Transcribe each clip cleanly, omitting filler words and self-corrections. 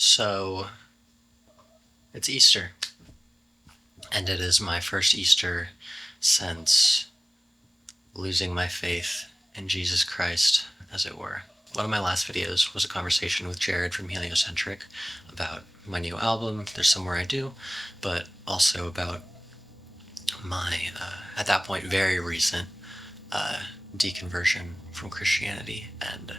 So, it's Easter, and it is my first Easter since losing my faith in Jesus Christ, as it were. One of my last videos was a conversation with Jared from Heliocentric about my new album, There's Somewhere I Do, but also about my, at that point, very recent deconversion from Christianity and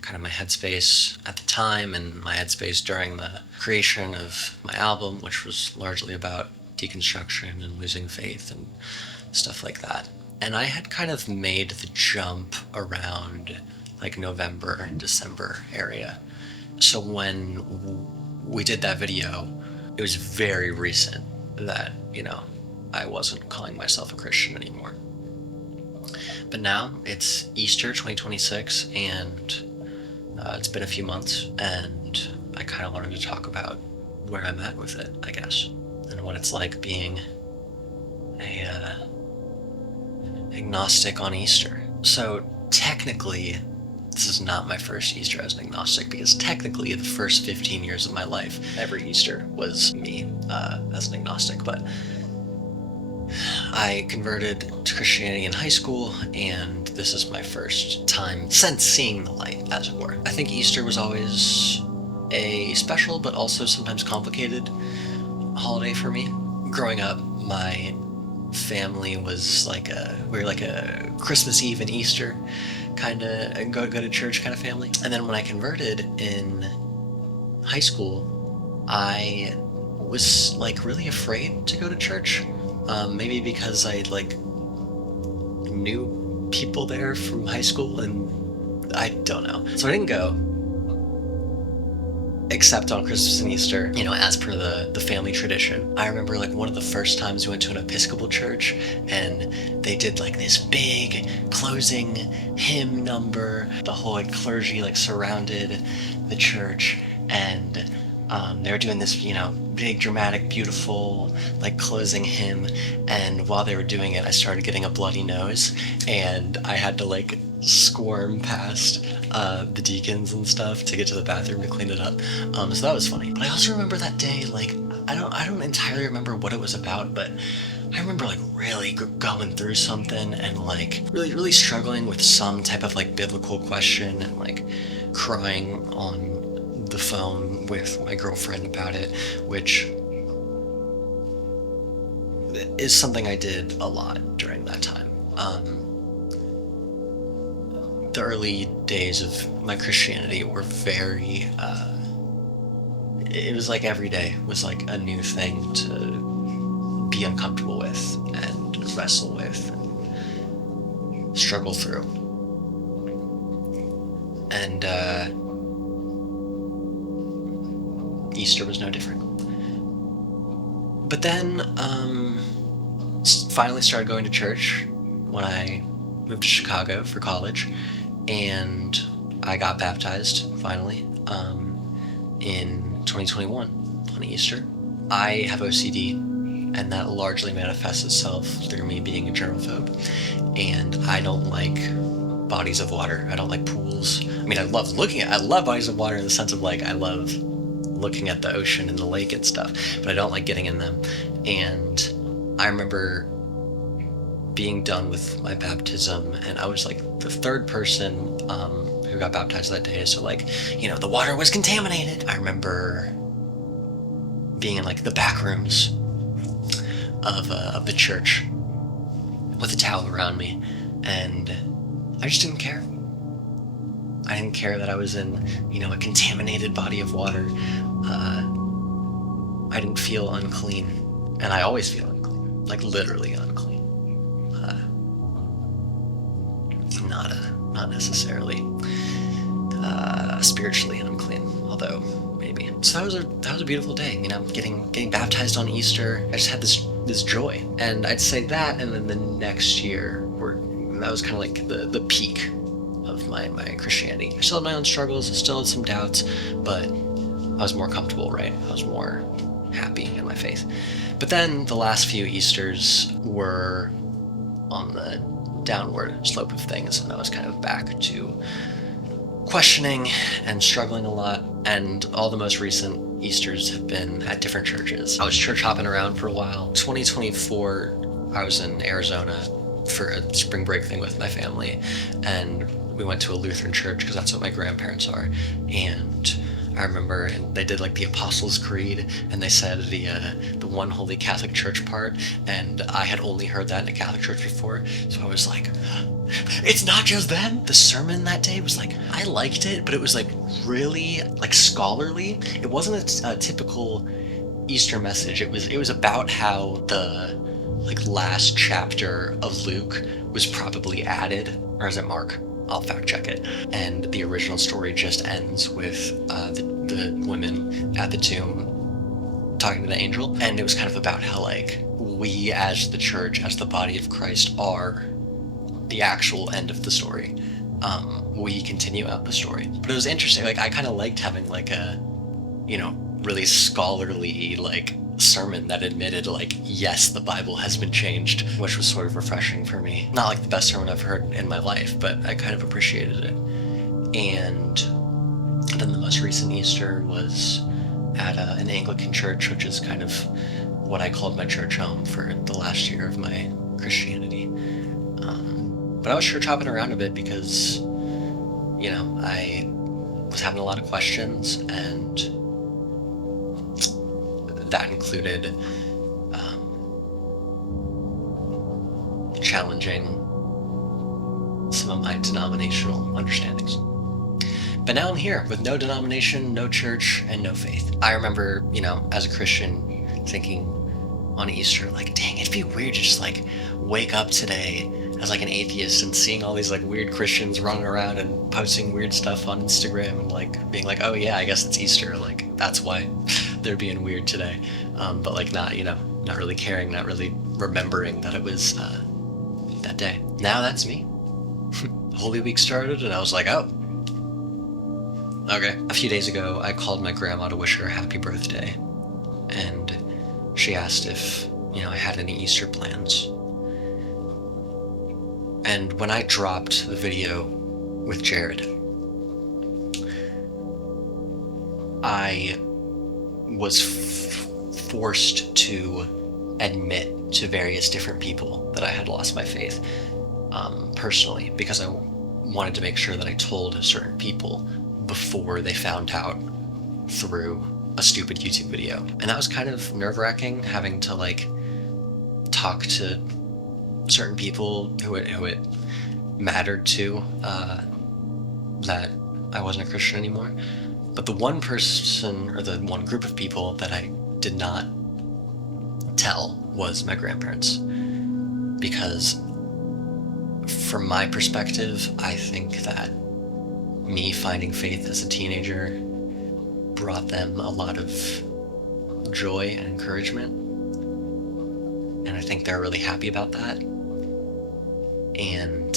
kind of my headspace at the time and my headspace during the creation of my album, which was largely about deconstruction and losing faith and stuff like that. And I had kind of made the jump around like November, December area. So when we did that video, it was very recent that, I wasn't calling myself a Christian anymore. But now it's Easter 2026, and it's been a few months, and I kind of wanted to talk about where I'm at with it, I guess, and what it's like being a agnostic on Easter. So technically, this is not my first Easter as an agnostic, because technically the first 15 years of my life, every Easter was me as an agnostic, but I converted to Christianity in high school, and this is my first time since seeing the light, as it were. I think Easter was always a special but also sometimes complicated holiday for me. Growing up, my family was we were like a Christmas Eve and Easter kind of go to church kind of family. And then when I converted in high school, I was like really afraid to go to church. Maybe because I knew people there from high school, and I don't know. So I didn't go, except on Christmas and Easter, as per the family tradition. I remember one of the first times we went to an Episcopal church, and they did this big closing hymn number. The whole clergy surrounded the church, and they were doing this, big, dramatic, beautiful, closing hymn. And while they were doing it, I started getting a bloody nose, and I had to squirm past the deacons and stuff to get to the bathroom to clean it up. So that was funny. But I also remember that day, I don't entirely remember what it was about, but I remember really going through something and really, really struggling with some type of biblical question, and crying on the phone with my girlfriend about it, which is something I did a lot during that time. The early days of my Christianity were very, it was every day was a new thing to be uncomfortable with and wrestle with and struggle through. And Easter was no different. But then finally started going to church when I moved to Chicago for college, and I got baptized finally in 2021 on Easter. I have OCD, and that largely manifests itself through me being a germaphobe, and I don't like bodies of water. I don't like pools. I mean, I love bodies of water in the sense of I love looking at the ocean and the lake and stuff, but I don't like getting in them. And I remember being done with my baptism, and I was the third person who got baptized that day, so the water was contaminated. I remember being in the back rooms of the church with a towel around me, and I just didn't care. I didn't care that I was in, a contaminated body of water. I didn't feel unclean, and I always feel unclean, literally unclean. Not necessarily spiritually unclean, although maybe. So that was a beautiful day, getting baptized on Easter. I just had this joy, and I'd say that, and then the next year that was kind of the peak of my Christianity. I still had my own struggles, I still had some doubts, but I was more comfortable, right? I was more happy in my faith. But then the last few Easters were on the downward slope of things, and I was kind of back to questioning and struggling a lot, and all the most recent Easters have been at different churches. I was church hopping around for a while. 2024, I was in Arizona for a spring break thing with my family, and we went to a Lutheran church because that's what my grandparents are. And I remember, and they did like the Apostles' Creed, and they said the one holy Catholic Church part, and I had only heard that in a Catholic church before, so I was like, it's not just them. The sermon that day was like, I liked it, but it was like really like scholarly. It wasn't a typical Easter message. It was about how the like last chapter of Luke was probably added, or is it Mark? I'll fact check it. And the original story just ends with the women at the tomb talking to the angel. And it was kind of about how like we as the church, as the body of Christ, are the actual end of the story. We continue out the story. But it was interesting. Like I kind of liked having like a, really scholarly like sermon that admitted like, yes, the Bible has been changed, which was sort of refreshing for me. Not like the best sermon I've heard in my life, but I kind of appreciated it. And then the most recent Easter was at an Anglican church, which is kind of what I called my church home for the last year of my Christianity. But I was church hopping around a bit because, I was having a lot of questions, and that included challenging some of my denominational understandings. But now I'm here with no denomination, no church, and no faith. I remember, as a Christian thinking on Easter, like, dang, it'd be weird to just like wake up today as like an atheist and seeing all these like weird Christians running around and posting weird stuff on Instagram and like being like, oh yeah, I guess it's Easter. Like that's why they're being weird today. But like not really caring, not really remembering that it was that day. Now that's me. Holy Week started and I was like, oh, okay. A few days ago, I called my grandma to wish her a happy birthday. And she asked if, I had any Easter plans. And when I dropped the video with Jared, I was forced to admit to various different people that I had lost my faith personally, because I wanted to make sure that I told certain people before they found out through a stupid YouTube video. And that was kind of nerve-wracking, having to like talk to certain people who it mattered to that I wasn't a Christian anymore. But the one person, or the one group of people that I did not tell was my grandparents. Because from my perspective, I think that me finding faith as a teenager brought them a lot of joy and encouragement. And I think they're really happy about that. And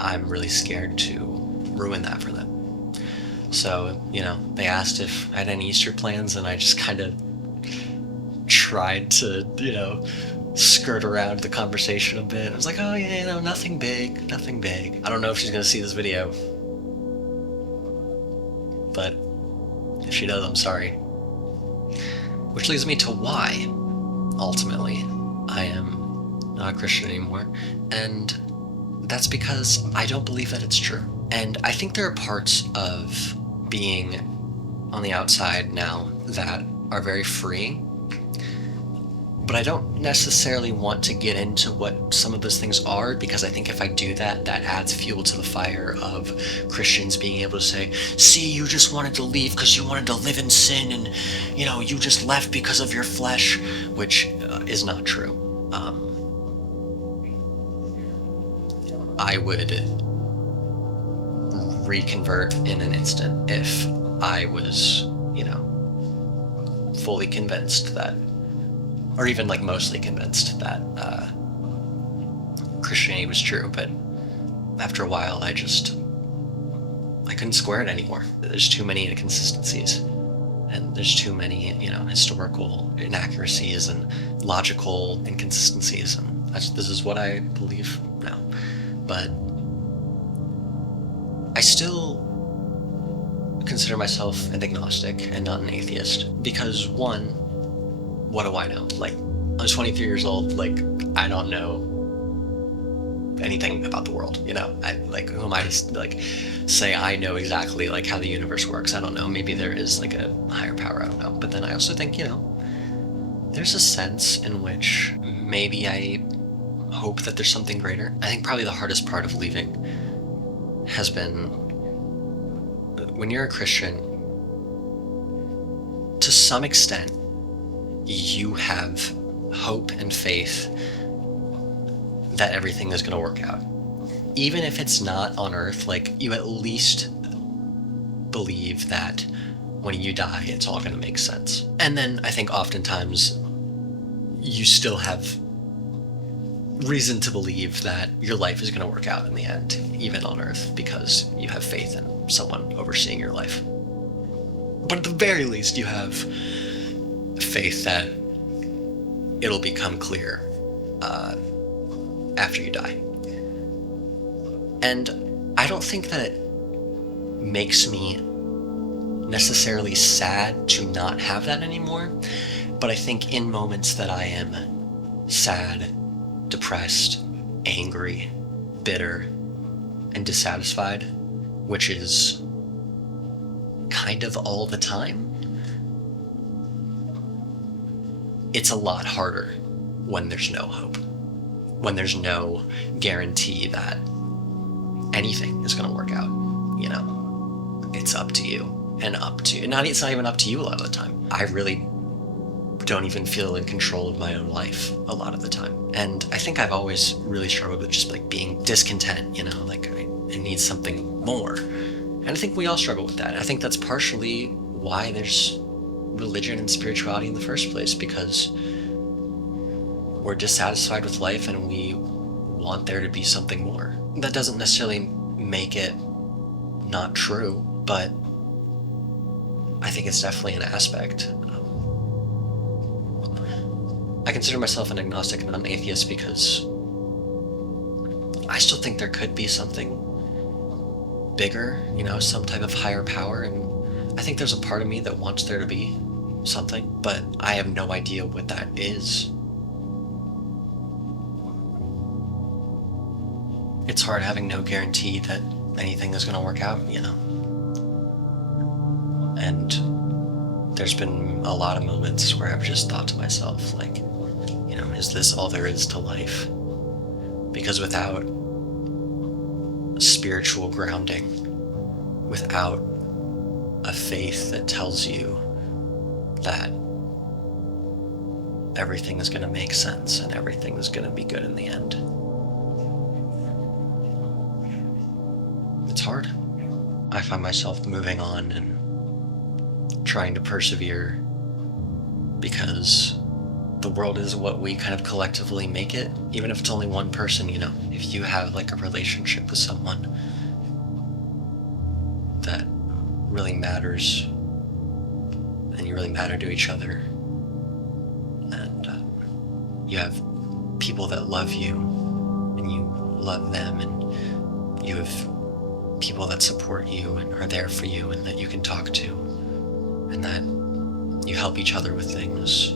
I'm really scared to ruin that for them. So, they asked if I had any Easter plans, and I just kind of tried to, skirt around the conversation a bit. I was like, oh yeah, nothing big. I don't know if she's gonna see this video, but if she does, I'm sorry. Which leads me to why, ultimately, I am not a Christian anymore. And that's because I don't believe that it's true. And I think there are parts of being on the outside now that are very freeing. But I don't necessarily want to get into what some of those things are, because I think if I do that, that adds fuel to the fire of Christians being able to say, see, you just wanted to leave because you wanted to live in sin, and, you just left because of your flesh, which is not true. I would reconvert in an instant if I was, fully convinced that, or even like mostly convinced that Christianity was true. But after a while, I couldn't square it anymore. There's too many inconsistencies, and there's too many, historical inaccuracies and logical inconsistencies, and this is what I believe now. But I still consider myself an agnostic and not an atheist because, one, what do I know? Like, I'm 23 years old. Like, I don't know anything about the world. Who am I to like say I know exactly like how the universe works? I don't know. Maybe there is like a higher power. I don't know. But then I also think, there's a sense in which maybe I hope that there's something greater. I think probably the hardest part of leaving has been when you're a Christian, to some extent, you have hope and faith that everything is going to work out. Even if it's not on earth, like, you at least believe that when you die, it's all going to make sense. And then I think oftentimes you still have reason to believe that your life is going to work out in the end, even on earth, because you have faith in someone overseeing your life. But at the very least, you have faith that it'll become clear after you die. And I don't think that it makes me necessarily sad to not have that anymore, but I think in moments that I am sad, depressed, angry, bitter, and dissatisfied, which is kind of all the time, it's a lot harder when there's no hope, when there's no guarantee that anything is going to work out. It's up to you, and it's not even up to you a lot of the time. I really don't even feel in control of my own life a lot of the time. And I think I've always really struggled with just like being discontent, like I need something more. And I think we all struggle with that. And I think that's partially why there's religion and spirituality in the first place, because we're dissatisfied with life and we want there to be something more. That doesn't necessarily make it not true, but I think it's definitely an aspect. I consider myself an agnostic and not an atheist because I still think there could be something bigger, some type of higher power. And I think there's a part of me that wants there to be something, but I have no idea what that is. It's hard having no guarantee that anything is going to work out, And there's been a lot of moments where I've just thought to myself, like, is this all there is to life? Because without spiritual grounding, without a faith that tells you that everything is going to make sense and everything is going to be good in the end, it's hard. I find myself moving on and trying to persevere because the world is what we kind of collectively make it, even if it's only one person. If you have like a relationship with someone that really matters and you really matter to each other, and you have people that love you and you love them, and you have people that support you and are there for you and that you can talk to, and that you help each other with things,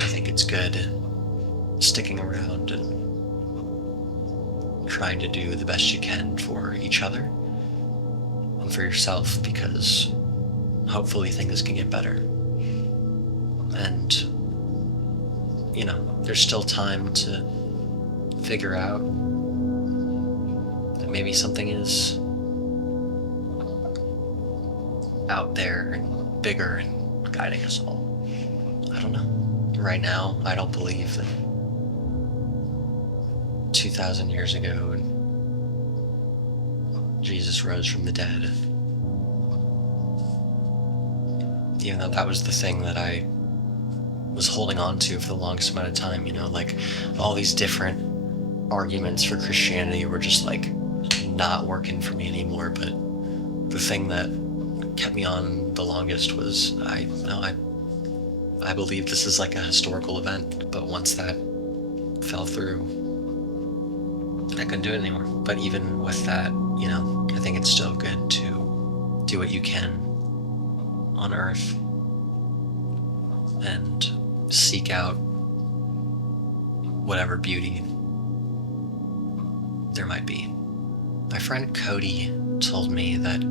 I think it's good sticking around and trying to do the best you can for each other and for yourself, because hopefully things can get better. And, there's still time to figure out that maybe something is out there and bigger and guiding us all. I don't know. Right now, I don't believe that 2,000 years ago Jesus rose from the dead. Even though that was the thing that I was holding on to for the longest amount of time, like all these different arguments for Christianity were just like not working for me anymore. But the thing that kept me on the longest was I believe this is like a historical event, but once that fell through, I couldn't do it anymore. But even with that, I think it's still good to do what you can on Earth and seek out whatever beauty there might be. My friend Cody told me that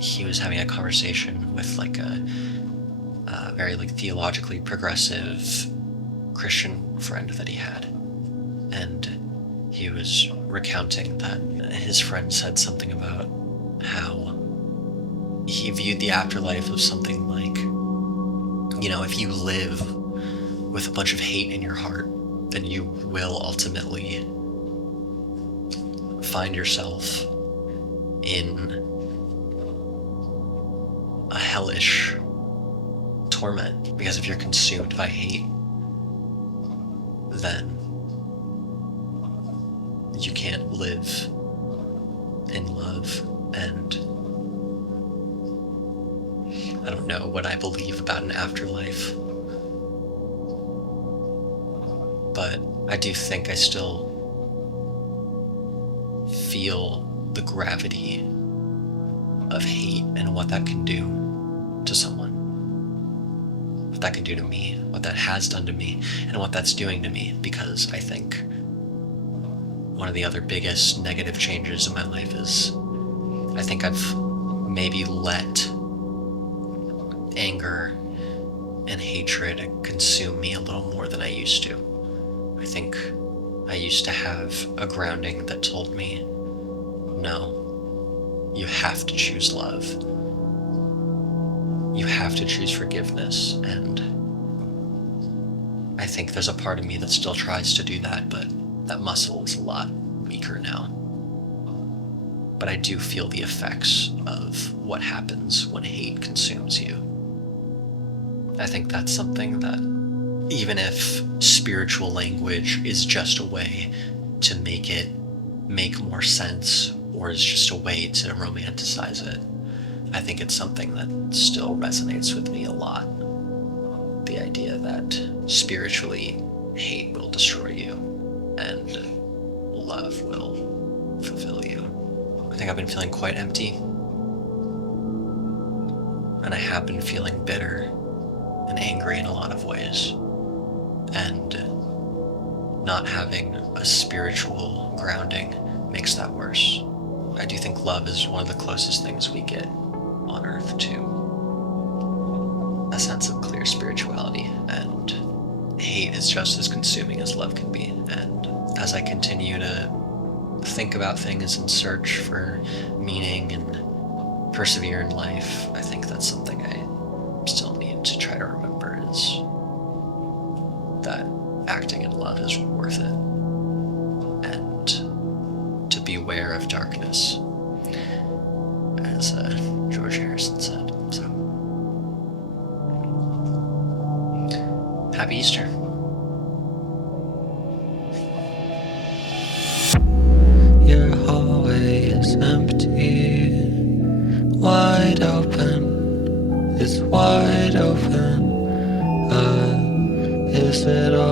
he was having a conversation with a very theologically progressive Christian friend that he had, and he was recounting that his friend said something about how he viewed the afterlife of something like, if you live with a bunch of hate in your heart, then you will ultimately find yourself in a hellish torment, because if you're consumed by hate, then you can't live in love. And I don't know what I believe about an afterlife, but I do think I still feel the gravity of hate and what that can do to someone, what that can do to me, what that has done to me, and what that's doing to me. Because I think one of the other biggest negative changes in my life is I think I've maybe let anger and hatred consume me a little more than I used to. I think I used to have a grounding that told me, no, you have to choose love. You have to choose forgiveness. And I think there's a part of me that still tries to do that, but that muscle is a lot weaker now. But I do feel the effects of what happens when hate consumes you. I think that's something that, even if spiritual language is just a way to make it make more sense, or is just a way to romanticize it, I think it's something that still resonates with me a lot. The idea that spiritually, hate will destroy you and love will fulfill you. I think I've been feeling quite empty, and I have been feeling bitter and angry in a lot of ways, and not having a spiritual grounding makes that worse. I do think love is one of the closest things we get on earth to a sense of clear spirituality, and hate is just as consuming as love can be. And as I continue to think about things and search for meaning and persevere in life, I think that's something I still need to try to remember, is that acting in love is worth it, and to beware of darkness, as George Harrison said. So, happy Easter. Your hallway is empty, wide open, it's wide open. Is it all